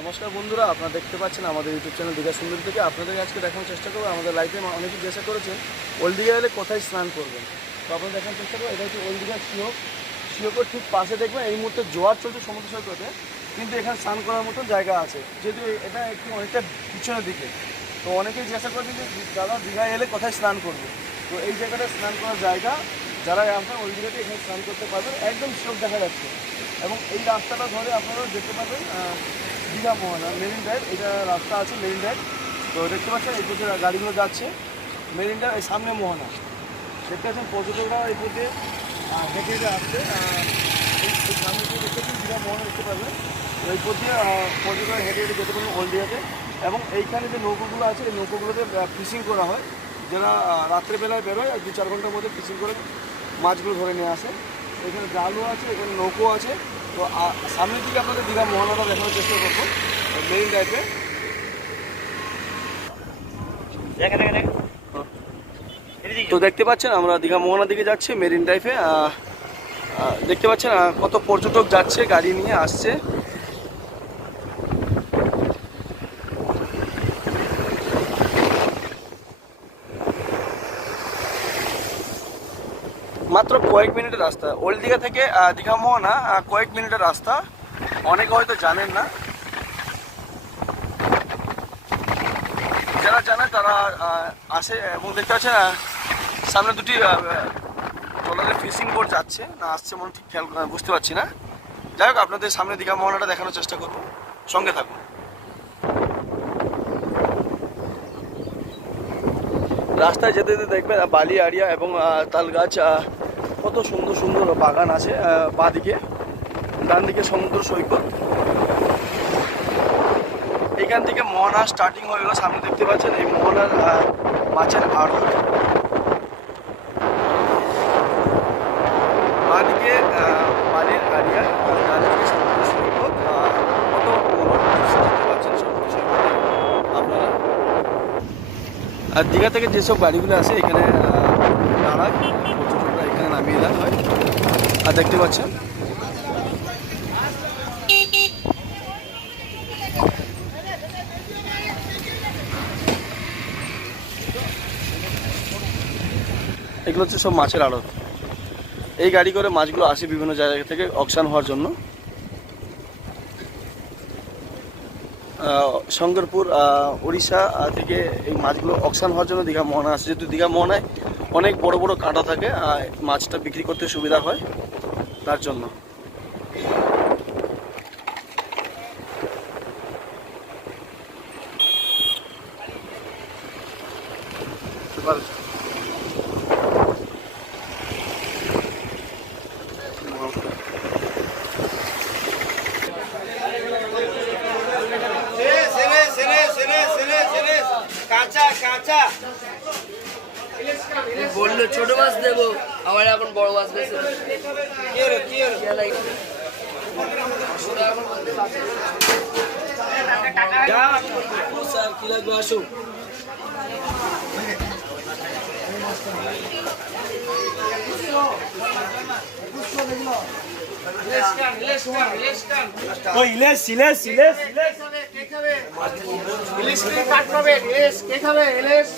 নমস্কার বন্ধুরা, আপনারা দেখতে পাচ্ছেন আমাদের ইউটিউব চ্যানেল দীঘা সুন্দর থেকে। আপনাদের আজকে দেখানোর চেষ্টা করব, আমাদের লাইফে অনেকে জিজ্ঞাসা করেছেন, ওল্ড দীঘা এলে কোথায় স্নান করবেন? তো আপনারা দেখানোর চেষ্টা করব, এটা হচ্ছে ওল্ড দীঘা শিওক শিওকর ঠিক পাশে দেখবেন, এই মুহূর্তে জোয়ার চলছে সমুদ্র সৈকতে, কিন্তু এখানে স্নান করার মতো জায়গা আছে। যেহেতু এটা একটু অনেকটা পিছনের দিকে। তো অনেকেই জিজ্ঞাসা করেছেন যে, দাদা দীঘায় এলে কোথায় স্নান করব তো এই জায়গাটা স্নান করার জায়গা, যারা আপনার ওই জায়গাতে এখানে স্নান করতে পারবেন, একদম শিওক দেখা যাচ্ছে। এবং এই রাস্তাটা ধরে আপনারা দেখতে পাবেন দীঘা মোহনা মেরিন ড্রাইভ এটা রাস্তা আছে মেরিন ড্রাইভ তো দেখতে পাচ্ছেন, এই পথে গাড়িগুলো যাচ্ছে। মেরিন ড্রাইভ এই সামনে মোহনা। দেখতে পাচ্ছেন, পর্যটকরা এই পথে হেঁটে হেঁটে আসছে। সামনে দিয়ে দেখতে পাচ্ছেন দীঘা মোহনা দেখতে পাবেন এই পথ দিয়ে পর্যটকরা হেঁটে হেঁটে যেতে পারবেন হলদিয়াতে এবং এইখানে যে নৌকোগুলো আছে, এই নৌকোগুলোতে ফিশিং করা হয়। যারা রাত্রেবেলায় বেরোয় আর দু চার ঘণ্টার মধ্যে ফিশিং করে মাছগুলো ধরে নিয়ে আসে। এখানে জালও আছে, এখানে নৌকো আছে। তো সামনের দিকে আপনাদের দীঘা মহানগর দেখানোর চেষ্টা করব মেইন ড্রাইভে তো দেখতে পাচ্ছেন আমরা দীঘা মোহনার দিকে যাচ্ছি মেরিন ড্রাইভে দেখতে পাচ্ছেন কত পর্যটক যাচ্ছে গাড়ি নিয়ে আসছে। কয়েক মিনিটের রাস্তা। ওল্ড দীঘা থেকে দীঘা মোহনা কয়েক মিনিটের রাস্তা। অনেকে হয়তো জানেন না। যারা জানে তারা আসে এবং দেখতে পাচ্ছেন সামনে দুটি ট্রলারে ফিশিং বোট যাচ্ছে। না আসছে মনে ঠিক খেয়াল বুঝতে পারছি না। যাই হোক, আপনাদের সামনে দীঘা মোহনাটা দেখানোর চেষ্টা করব। সঙ্গে থাকুন। রাস্তায় যেতে যেতে দেখবেন বালি, আড়িয়া এবং তাল গাছ কত সুন্দর সুন্দর বাগান আছে বাঁদিকে ডান দিকে সমুদ্র সৈকত। এখান থেকে মোহনা স্টার্টিং হয়ে গেল, সামনে দেখতে পাচ্ছেন এই মোহনার মাছের আড়ত বাঁদিকে সৈকত আপনারা। আর দীঘা থেকে যেসব গাড়িগুলো আছে এখানে দাঁড়ায় দেওয়া হয়। আর দেখতে পাচ্ছেন। এগুলো হচ্ছে সব মাছের আড়ত। এই গাড়ি করে মাছগুলো আসে বিভিন্ন জায়গা থেকে অকশান হওয়ার জন্য। শঙ্করপুর উড়িষ্যা থেকে এই মাছগুলো অকশান হওয়ার জন্য দীঘা মোহনা আসে। যেহেতু দীঘা মোহনায় অনেক বড় বড় কাঁটা থাকে আর মাছটা বিক্রি করতে সুবিধা হয় তার জন্য। বলল ছোট মাছ দেবো আমার এখন বড় মাছ বেশি স্যার কি লাগবে ওই ইলেশ ইলেশ ইলেশ। ইলিশ কি পাবে ইলিশ কে খাবে? ইলিশ।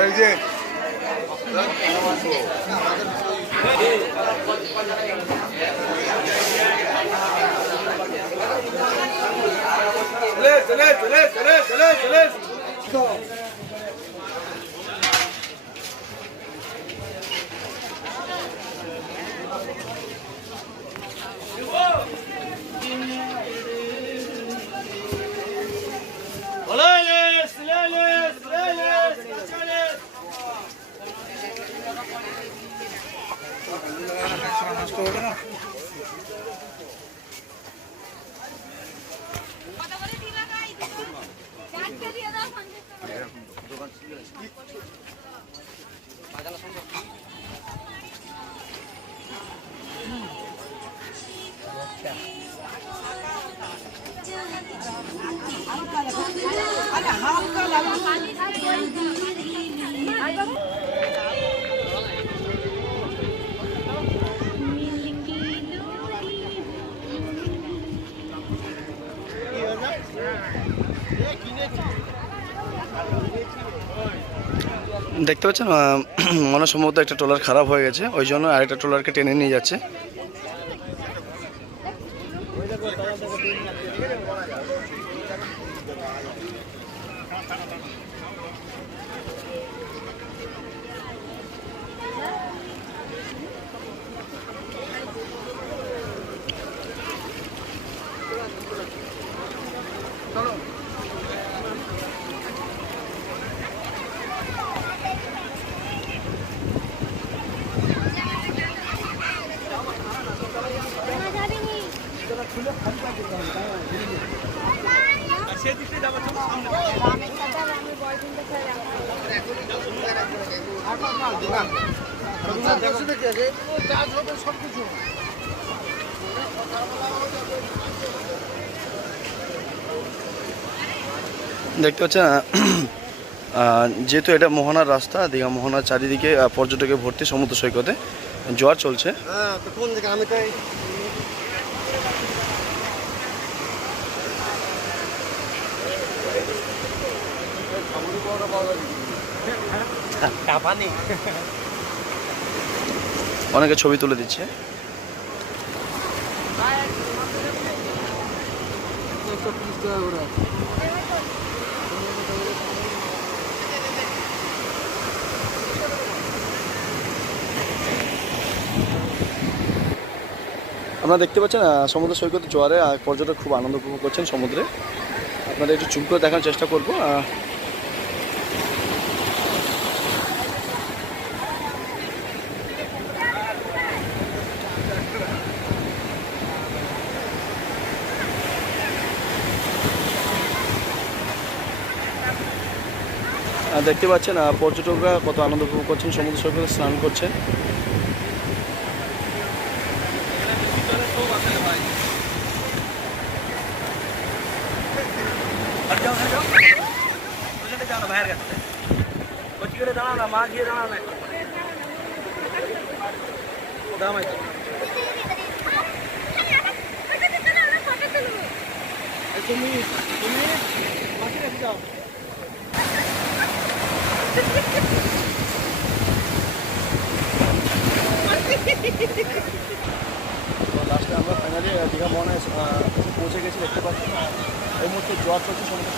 এই যে। আমাদের ইলিশ কাট এই যে কত দেখতে পাচ্ছেন মনে সম্ভবত একটা ট্রলার খারাপ হয়ে গেছে, ওই জন্য আরেকটা ট্রলারকে টেনে নিয়ে যাচ্ছে। দেখতে পাচ্ছেন যেহেতু এটা মোহনার রাস্তা, দীঘা মোহনার চারিদিকে পর্যটকে ভর্তি, সমুদ্র সৈকতে জোয়ার চলছে। হ্যাঁ অনেকে ছবি তুলে দিচ্ছে। আপনারা দেখতে পাচ্ছেন সমুদ্র সৈকত জোয়ারে পর্যটক খুব আনন্দ উপভোগ করছেন সমুদ্রে। আপনাদের একটু চুপ করে দেখার চেষ্টা করব। দেখতে পাচ্ছেন পর্যটকরা কত আনন্দ উপভোগ করছেন সমুদ্র সৈকতে স্নান করছেন। লাস্টে আমরা ফাইনালি দীঘা মনে পৌঁছে গেছি দেখতে পাচ্ছি। এই মুহূর্তে জোয়ার চলছে, সমুদ্র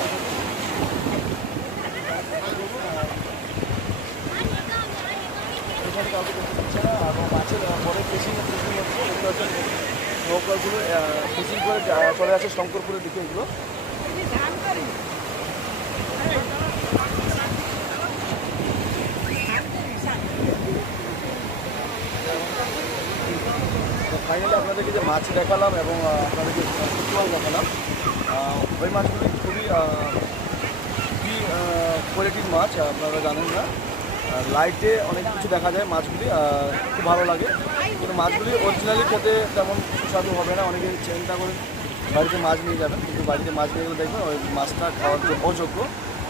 এখানে কাউকে দেখতে পাচ্ছে না এবং মাছের পরে ফিশিং ফিশিং নৌকাগুলো ফিশিং করে চলে আসে শঙ্করপুরের দিকে এগুলো। ফাইনালি আপনাদেরকে যে মাছ দেখালাম এবং আপনাদেরকে ফুটবল দেখালাম ওই মাছগুলি খুবই খুবই কোয়ালিটির মাছ আপনারা জানেন না। লাইটে অনেক কিছু দেখা যায় মাছগুলি খুব ভালো লাগে। কিন্তু মাছগুলি অরিজিনালি খেতে তেমন সুস্বাদু হবে না, অনেকে চিন্তা করে বাড়িতে মাছ নিয়ে যাবেন, কিন্তু বাড়িতে মাছ নিয়ে গেলে দেখবেন ওই মাছটা খাওয়ার জন্য অযোগ্য।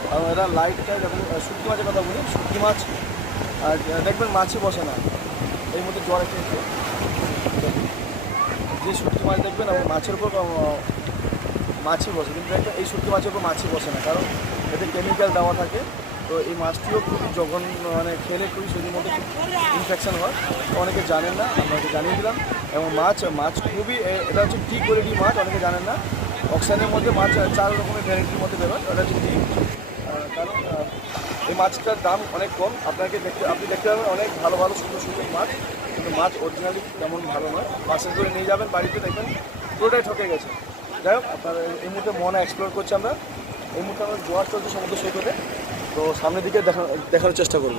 কারণ এরা লাইটটা যখন শুটকি মাছের কথা বলি, শুটকি মাছ, আর দেখবেন মাছই বসে না। এর মধ্যে জ্বর যে শুটকি মাছ দেখবেন, এবং মাছের উপর মাছই বসে। কিন্তু দেখবেন এই শুটকি মাছের উপর মাছই বসে না, কারণ এতে কেমিক্যাল দেওয়া থাকে। তো এই মাছটিও খুবই জঘন্য মানে খেলে খুবই শরীরের মধ্যে খুব ইনফেকশন হয়। অনেকে জানেন না আপনাকে জানিয়ে দিলাম। এবং মাছ মাছ খুবই এটা হচ্ছে টি কোয়ালিটি মাছ, অনেকে জানেন না। অক্সিজেনের মধ্যে মাছ, চার রকমের ভ্যারাইটির মধ্যে বেরোয় এটা হচ্ছে কারণ এই মাছটার দাম অনেক কম। আপনাকে দেখতে, আপনি দেখতে পাবেন অনেক ভালো ভালো, সুন্দর সুন্দর মাছ। কিন্তু মাছ অরিজিনালি তেমন ভালো নয়। বাসে করে নিয়ে যাবেন, বাড়িতে দেখবেন পুরোটাই ঠকে গেছে। যাই হোক, আপনার এই মুহূর্তে মনে এক্সপ্লোর করছি আমরা। এই মুহূর্তে আমরা জোয়ার চলছে সমুদ্র সৈকতে। তো সামনের দিকে দেখা দেখানোর চেষ্টা করব।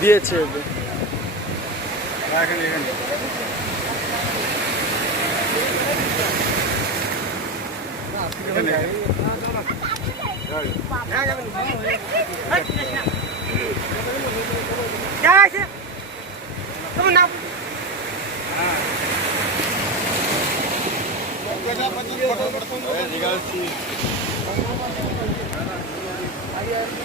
দিয়েছে প্রজাপতি Yeah.